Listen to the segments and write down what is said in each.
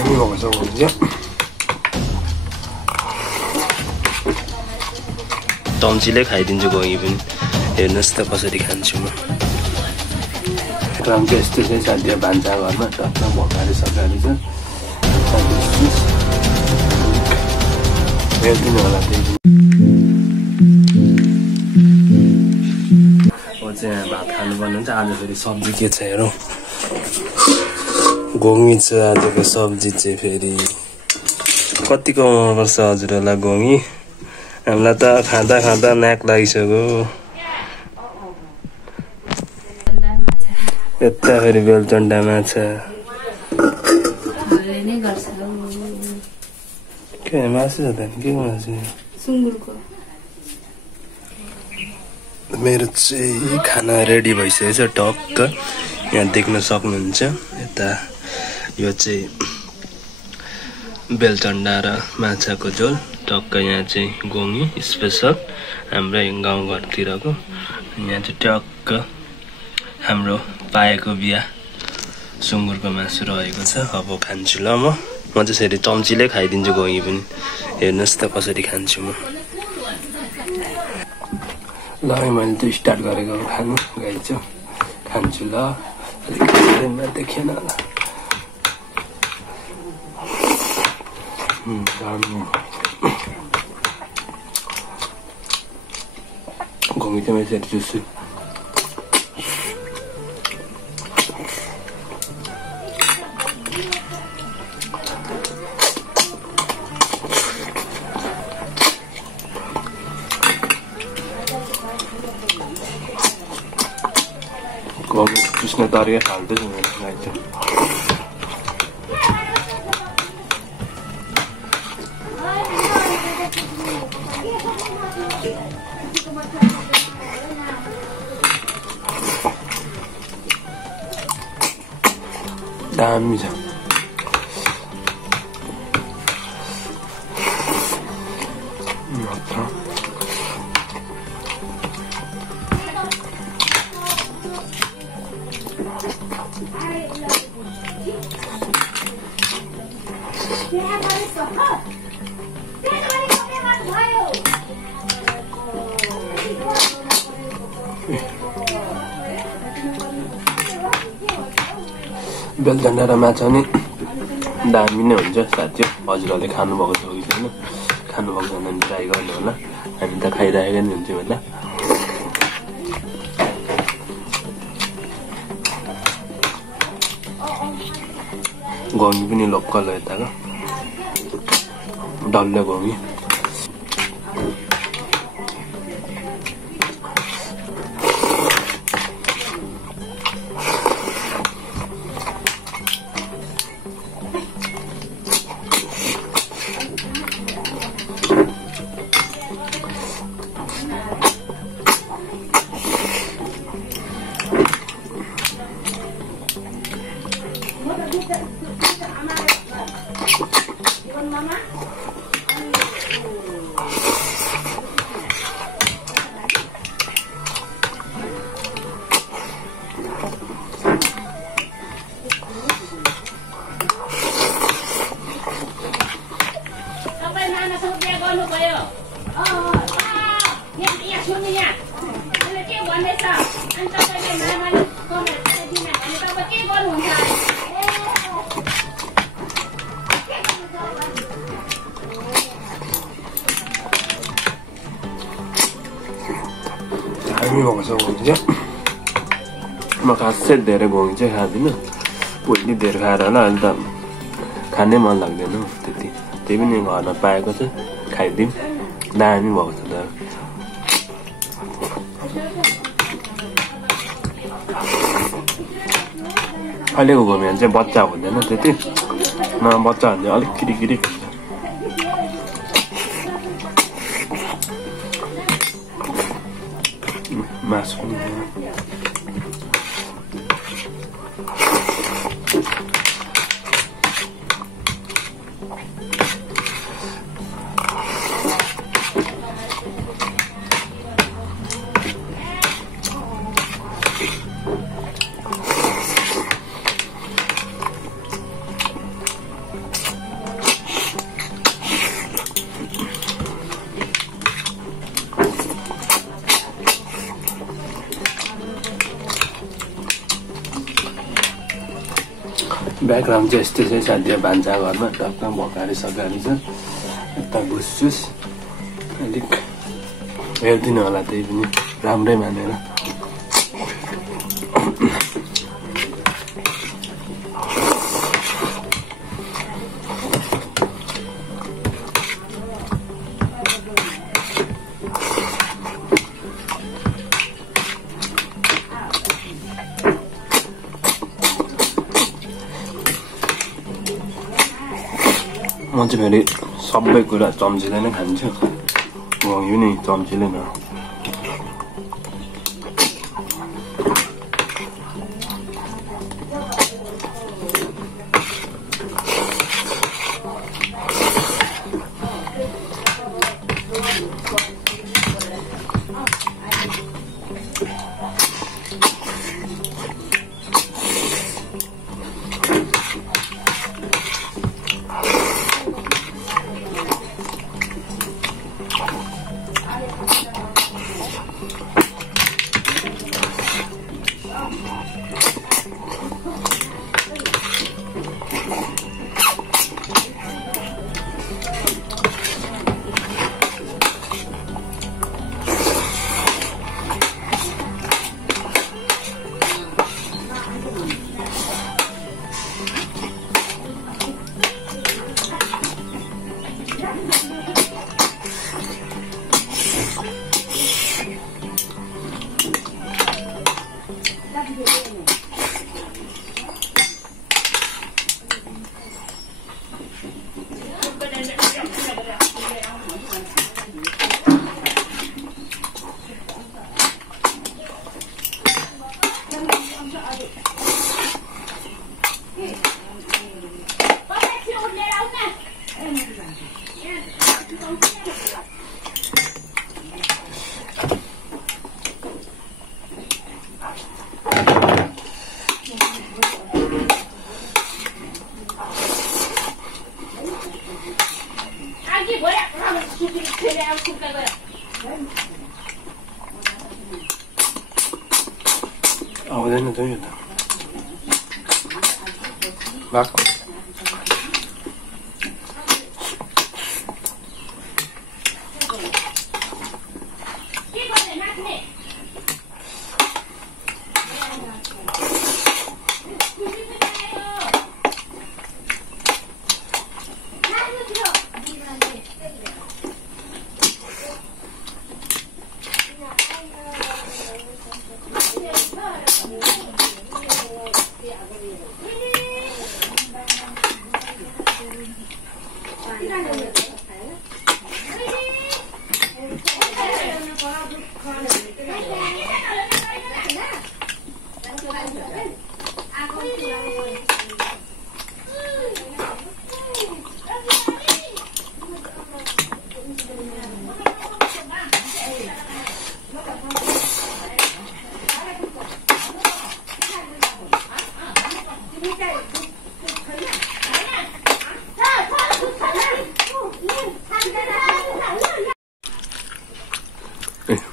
दामी भएको छ हुन्छ टम्चीले खाइदिन्छु गोही पनि हेर्नुहोस् त कसरी खान्छु म काम चाहिँ यस्तो चाहिँ साथी भान्सा घरमा टक्क भकाएर सकाएर छ हेरिदिनु होला त्यही चाहिँ भात खानुपर्ने हुन्छ आज फेरि सब्जी के छ हेरौँ घोङ्गी छ आजको सब्जी चाहिँ फेरि कतिको मनपर्छ हजुरहरूलाई घोङ्गी हामीलाई त खाँदा खाँदा नाक लागिसक्यो यता फेरि बेलचन्डा माछा के मासु छ त के मासु सुँगुरको मेरो चाहिँ खाना रेडी भइसकेको छ टक्क यहाँ देख्न सक्नुहुन्छ यता यो चाहिँ बेलचन्डा र माछाको झोल टक्क यहाँ चाहिँ घोङ्गी स्पेसल हाम्रै गाउँघरतिरको यहाँ चाहिँ टक्क हाम्रो पाएको बिहा सुँगुरको मासु रहेको छ अब खान्छु ल म चाहिँ फेरि चम्चीले खाइदिन्छु घोङ्गी पनि हेर्नुहोस् त कसरी खान्छु म ल मैले त स्टार्ट गरेको खानु गइछु खान्छु ल अलिकति देखेन होला घोङ्गी चाहिँ मैले चुस्छु चुस्ने तरिका हाल्दैछु मैले दामी छ बेलचन्डा र माछा नि दामी नै हुन्छ साथी हजुरहरूले खानुभएको छ कि छैन खानुभएको छैन भने ट्राई गर्नु होला हामी त खाइरहेको नि हुन्थ्यौँ होला घोङ्गी पनि लोकल हो यताको डल्ले घोङ्गी दामी भएको छ घोङ्गी चाहिँ म खासै धेरै घोङ्गी चाहिँ खाँदिनँ पहिले धेरै खाएर होला अहिले त खानै मन लाग्दैन त्यति त्यही पनि घरमा पाएको छ खाइदिउँ दामी भएको छ त अहिलेको घोमीहरू चाहिँ बच्चा हुँदैन त्यति बच्चा भने चाहिँ अलिक किरिकिरी मासु पनि ब्याकग्राउन्ड चाहिँ यस्तै छ साथी भान्सा घरमा टक्क भकारी सघारी छ यता भुसुस अलिक हेर्दिनँ होला त्यही पनि राम्रै मानेर म चाहिँ फेरि सबै कुरा चम्चीले नै खान्छु यो नि चम्चीले न आउँदैन त यो त भएको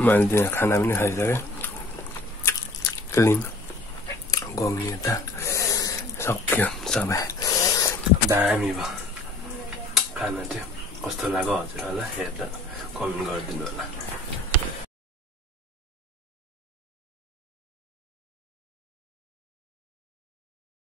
मैले त्यहाँ खाना पनि खाइसकेँ क्लिन गङ्गी यता सक्यो सबै दामी भयो खाना चाहिँ कस्तो लाग्यो हजुरहरूलाई हेर्दा कमेन्ट गरिदिनु होला।